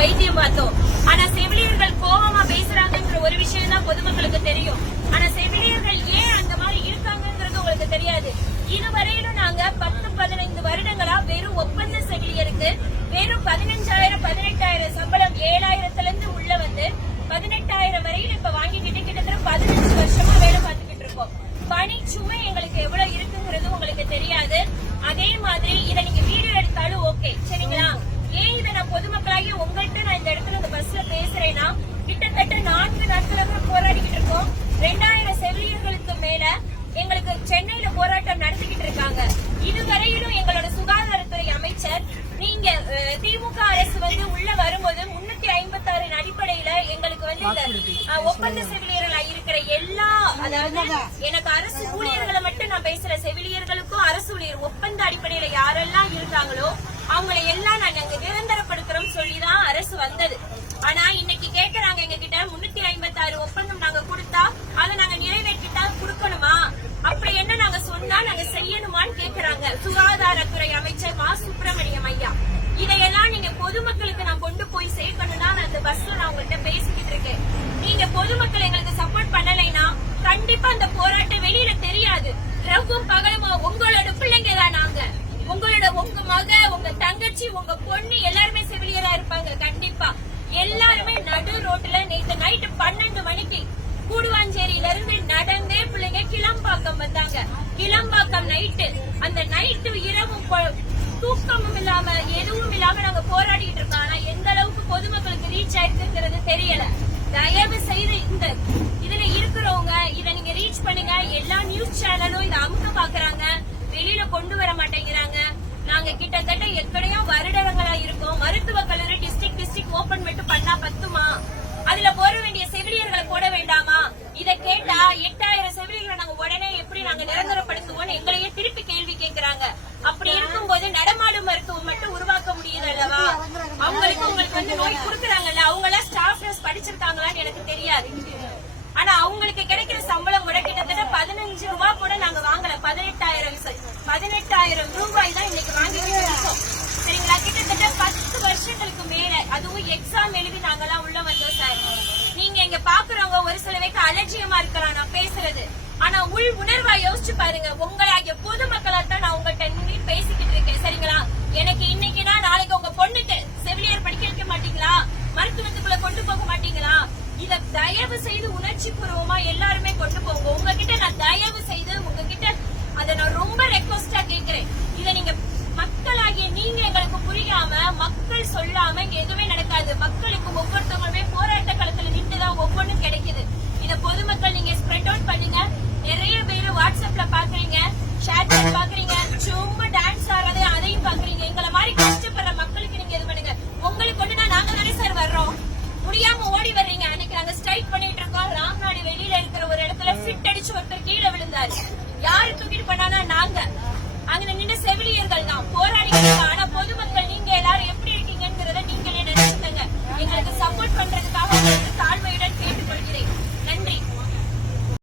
வைத்தியம் பார்த்தோம். ஆனா செவிலியர்கள் கோபமா பேசுறாங்கன்ற ஒரு விஷயம் தான் பொதுமக்களுக்கு தெரியும். ஆனா செவிலியர்கள் ஏன் அந்த மாதிரி இருக்காங்கிறது உங்களுக்கு தெரியாது. இதுவரையிலும் நாங்க 10-15 வருடங்களா வெறும் ஒப்பந்த செவிலியருக்கு வெறும் 15,000 18,000 சம்பளம் 7,000ல இருந்து உள்ள வந்து 18,000 வரையில இப்ப வாங்கிக்கிட்டு கிட்டத்தட்ட 15 வருஷமா வேலை பார்த்துக்கிட்டு இருக்கோம். பணி சுமை எங்களுக்கு எவ்வளவு இருக்குங்கிறது உங்களுக்கு தெரியாது. அதே மாதிரி இதை நீங்க வீடியோ எடுத்தாலும் ஓகே சரிங்களா. ஏன் இதை நான் பொதுமக்களாகி உங்கள்கிட்ட நான் இந்த இடத்துல இந்த பஸ்ல பேசுறேன்னா, கிட்டத்தட்ட 4 நாட்களாக போராடிக்கிட்டு இருக்கோம். 2000 செவிலியர்களுக்கு மேல எங்களுக்கு சென்னையில போராட்டம் நடத்திக்கிட்டு இருக்காங்க. இதுவரையிலும் எங்களோட சுகாதாரத்துறை அமைச்சர் நீங்க திமுக அரசு வந்து உள்ள வரும்போது 356 அடிப்படையில எங்களுக்கு வந்து ஒப்பந்த செவிலியர்களா இருக்கிற எல்லா, அதாவது எனக்கு அரசு ஊழியர்களை மட்டும் நான் பேசுற செவிலியர்களுக்கும் அரசு ஊழியர் ஒப்பந்த அடிப்படையில யாரெல்லாம் இருக்காங்களோ அவங்களை எல்லாம் நாங்க நிரந்தரப்படுத்துறோம் சொல்லிதான் அரசு வந்தது. ஆனா இன்னைக்கு கேட்கறாங்க எங்க கிட்ட 356 ஒப்பந்தம் நாங்க கொடுத்தா அதை நாங்க நிறைவேற்றிட்டா கொடுக்கணுமா, அப்படி என்ன நாங்க சொன்னா நாங்க செய்யணுமான்னு கேக்குறாங்க சுகாதாரத்துறை அமைச்சர் மா சுப்பிரமணியம் ஐயா. இதையெல்லாம் நீங்க பொதுமக்களுக்கு நான் கொண்டு போய் சேர்க்கணும்னா நான் அந்த பஸ்ல நான் உங்கள்கிட்ட பேசிக்கிட்டு இருக்கேன். நீங்க பொதுமக்கள் எங்களுக்கு சப்போர்ட் பண்ணலைன்னா கண்டிப்பா அந்த போராட்டம் வெளியில தெரியாது. ரவும் பகலமா உங்களோட பிள்ளைங்க தான் நாங்க, உங்க மக, உங்க தங்கச்சி, உங்க பொண்ணு எல்லாருமே செவிலியரா இருப்பாங்க. கண்டிப்பா எல்லாருமே நடு ரோட்ல நேற்று நைட்டு 12 மணிக்கு கூடுவாஞ்சேரியில இருந்து நடந்தே பிள்ளைங்க கிளம்பாக்கம் வந்தாங்க. கிளம்பாக்கம் நைட்டு, அந்த நைட்டு இரவும் தூக்கமும் இல்லாம எதுவும் இல்லாம நாங்க போராடிட்டு இருக்கோம். ஆனா எந்த அளவுக்கு பொதுமக்களுக்கு ரீச் ஆயிருக்குங்கிறது தெரியல. தயவு செய்து இந்த இதுல இருக்கிறவங்க இதை நீங்க ரீச் பண்ணுங்க. எல்லா நியூஸ் சேனலும் இதை அமுக்க பாக்குறாங்க, வெளியில கொண்டு வர மாட்டேங்கிறாங்க. நாங்க கிட்டத்தட்ட எத்தனையோ வருடங்களா இருக்கோம். மருத்துவ கல்லூரி டிஸ்ட்ரிக்ட் ஓபன் மட்டும் பண்ணா பத்துமா? அதுல போட வேண்டிய செவிலியர்களை போட வேண்டாமா? இத கேட்டா 8000 செவிலியர்களை நாங்க உடனே எப்படி நாங்க நிரந்தரப்படுத்துவோம் எங்களையே திருப்பி கேள்வி கேட்கிறாங்க. அப்படி இருக்கும்போது நடமாடும் மருத்துவம் மட்டும் உருவாக்க முடியுது அல்லவா? அவங்களுக்கு உங்களுக்கு வந்து நோய் கொடுக்கறாங்கல்ல, அவங்க எல்லாம் ஸ்டாஃப் நர்ஸ் படிச்சிருக்காங்களான்னு எனக்கு தெரியாது. ஆனா அவங்களுக்கு கிடைக்கிற சம்பளம் கூட கிட்டத்தட்ட 15 ரூபாய் கூட நாங்க வாங்கல. 18,000 ரூபாய் தான் இன்னைக்கு வாங்கிட்டு இருக்கோம் சரிங்களா. கிட்டத்தட்ட 10 வருஷங்களுக்கு மேல, அதுவும் எக்ஸாம் எழுதி நாங்கெல்லாம் உள்ள வந்தோம் சார். நீங்க இங்க பாக்குறவங்க ஒரு சில பேருக்கு அலட்சியமா இருக்கலாம் நான் பேசுறது. ஆனா உள் உணர்வா யோசிச்சு பாருங்க. உங்களாகிய பொதுமக்களாத்தான் நான் உங்கள்கிட்ட நின்று பேசிக்கிட்டு இருக்கேன் சரிங்களா. எனக்கு இன்னைக்குனா நாளைக்கு உங்க பொண்ணுக்கு செவிலியர் படிக்க வைக்க மாட்டீங்களா? மருத்துவத்துக்குள்ள கொண்டு போக மாட்டீங்களா? இத தயவு செய்து உணர்ச்சி பூர்வமா எல்லாருமே கொண்டு போங்க. உங்ககிட்ட நான் தயவு செய்து உங்ககிட்ட அதை நான் ரொம்ப ரெக்வஸ்டா கேட்கிறேன். இத நீங்க மக்களாகிய நீங்க எங்களுக்கு புரியாம, மக்கள் சொல்லாம இங்க எதுவுமே நடக்காது. மக்களுக்கு ஒவ்வொருத்தவங்களுமே போராட்ட களத்துல நின்றுதான் ஒவ்வொன்றும் கிடைக்குது. இத பொதுமக்கள் நீங்க ஸ்ப்ரெட் அவுட் பண்ணுங்க. நிறைய பேரு வாட்ஸ்அப்ல பாக்குறீங்க, ஷேர் பண்ணி பாக்குறீங்க, சும்மா டான்ஸ் ஆடுறது அதையும் பாக்குறீங்க. எங்களை மாதிரி கஷ்டப்படுற மக்களுக்கு நீங்க இது பண்ணுங்க. உங்களுக்கு ஒண்ணுனா நாங்க தானே சார் வர்றோம், முடியாம ஓடி வர்றீங்க. அன்னைக்கு நாங்க ஸ்ட்ரைக் பண்ணிட்டு இருக்கோம். ராம்நாடு வெளியில இருக்கிற ஒரு இடத்துல ஃபிட் அடிச்சு ஒருத்தர் கீழே விழுந்தாரு. யாரு தூக்கிட்டு பண்ணானா நாங்க. அங்க நின்று செவிலியர்கள் தான் போராட்டம்